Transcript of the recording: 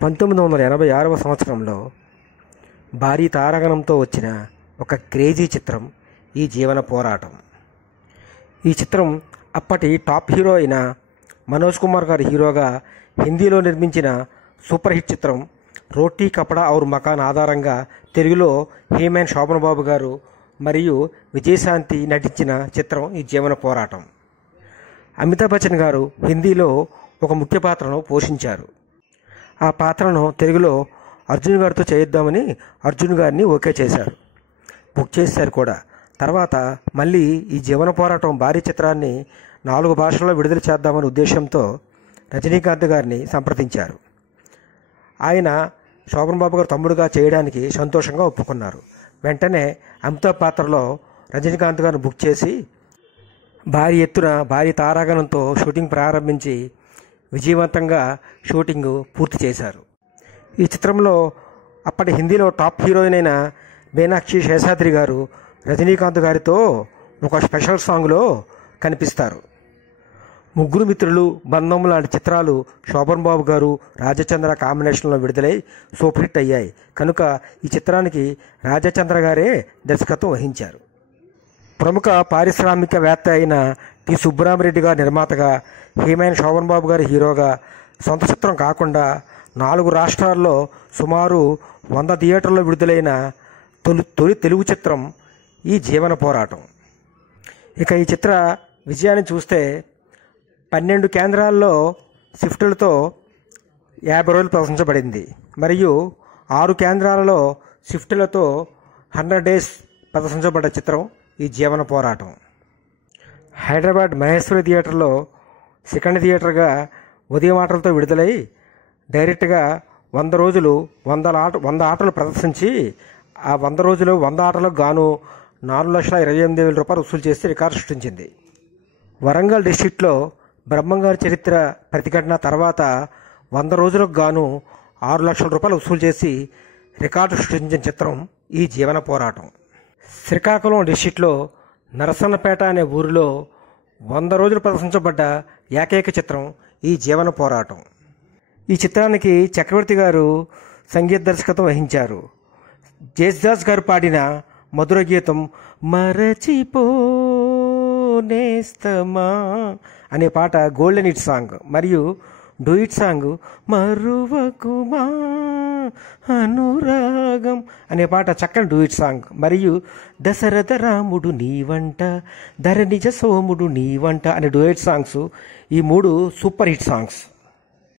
1986వ సంవత్సరంలో భారీ తారాగణంతో వచ్చిన ఒక క్రేజీ చిత్రం ఈ జీవన పోరాటం. ఈ చిత్రం అప్పటి టాప్ హీరో అయిన మనోజ్ కుమార్ గారి హీరోగా హిందీలో నిర్మించిన సూపర్ హిట్ చిత్రం రోటీ కపడా ఔర్ మకాన్ ఆధారంగా తెలుగులో హేమన్ శోభన్ బాబు గారు మరియు విజయశాంతి నటించిన చిత్రం ఈ జీవన పోరాటం. అమితాబ్ బచ్చన్ గారు హిందీలో ఒక ముఖ్య పాత్రను పోషించారు. ఆ పాత్రను తెలుగులో అర్జున్ గారితో చేయిద్దామని అర్జున్ గారిని ఓకే చేశారు, బుక్ చేశారు కూడా. తర్వాత మళ్ళీ ఈ జీవన పోరాటం భారీ చిత్రాన్ని 4 భాషల్లో విడుదల చేద్దామనే ఉద్దేశంతో రజనీకాంత్ గారిని సంప్రదించారు. ఆయన శోభన్ బాబు గారు తమ్ముడుగా చేయడానికి సంతోషంగా ఒప్పుకున్నారు. వెంటనే అమితాబ్ పాత్రలో రజనీకాంత్ గారిని బుక్ చేసి భారీ ఎత్తున భారీ తారాగణంతో షూటింగ్ ప్రారంభించి విజయవంతంగా షూటింగ్ పూర్తి చేశారు. ఈ చిత్రంలో అప్పటి హిందీలో టాప్ హీరోయిన్ అయిన మీనాక్షి శేషాద్రి గారు రజనీకాంత్ గారితో ఒక స్పెషల్ సాంగ్లో కనిపిస్తారు. ముగ్గురు మిత్రులు, బంధం లాంటి చిత్రాలు శోభన్ బాబు గారు, రాజచంద్ర కాంబినేషన్లో విడుదలై సూపర్ హిట్ అయ్యాయి కనుక ఈ చిత్రానికి రాజచంద్ర గారే దర్శకత్వం వహించారు. ప్రముఖ పారిశ్రామికవేత్త అయిన టి సుబ్బరామరెడ్డి గారు నిర్మాతగా, హేమన్ శోభన్ బాబు గారి హీరోగా సొంత చిత్రం కాకుండా 4 రాష్ట్రాల్లో సుమారు 100 థియేటర్లో విడుదలైన తొలి తెలుగు చిత్రం ఈ జీవన పోరాటం. ఇక ఈ చిత్ర విజయాన్ని చూస్తే 12 కేంద్రాల్లో షిఫ్టులతో 50 రోజులు ప్రదర్శించబడింది మరియు 6 కేంద్రాలలో షిఫ్టులతో 100 డేస్ ప్రదర్శించబడ్డ చిత్రం ఈ జీవన పోరాటం. హైదరాబాద్ మహేశ్వరి థియేటర్లో సెకండ్ థియేటర్గా ఉదయం ఆటలతో విడుదలై డైరెక్ట్గా 100 రోజులు 100 ఆటలు ప్రదర్శించి ఆ 100 రోజులు 100 ఆటలకు గాను 4,28,000 రూపాయలు వసూలు చేసి రికార్డు సృష్టించింది. వరంగల్ డిస్ట్రిక్ట్లో బ్రహ్మంగారి చరిత్ర ప్రతిఘటన తర్వాత 100 రోజులకు గాను 6 లక్షల రూపాయలు వసూలు చేసి రికార్డు సృష్టించిన చిత్రం ఈ జీవన పోరాటం. శ్రీకాకుళం డిస్ట్రిక్ట్లో నరసన్నపేట అనే ఊరిలో 100 రోజులు ప్రదర్శించబడ్డ ఏకైక చిత్రం ఈ జీవన పోరాటం. ఈ చిత్రానికి చక్రవర్తి గారు సంగీత దర్శకత్వం వహించారు. జేసుదాస్ గారు పాడిన మధుర గీతం మరచిపోనేస్తమా అనే పాట గోల్డెన్ హిట్ సాంగ్ మరియు డూయిట్ సాంగ్ మరువకుమా అనురాగం అనే పాట చక్కని డూయిట్ సాంగ్ మరియు దశరథ రాముడు నీవంట ధరణిజ సోముడు నీవంట అనే డూయిట్ సాంగ్స్ ఈ 3 సూపర్ హిట్ సాంగ్స్.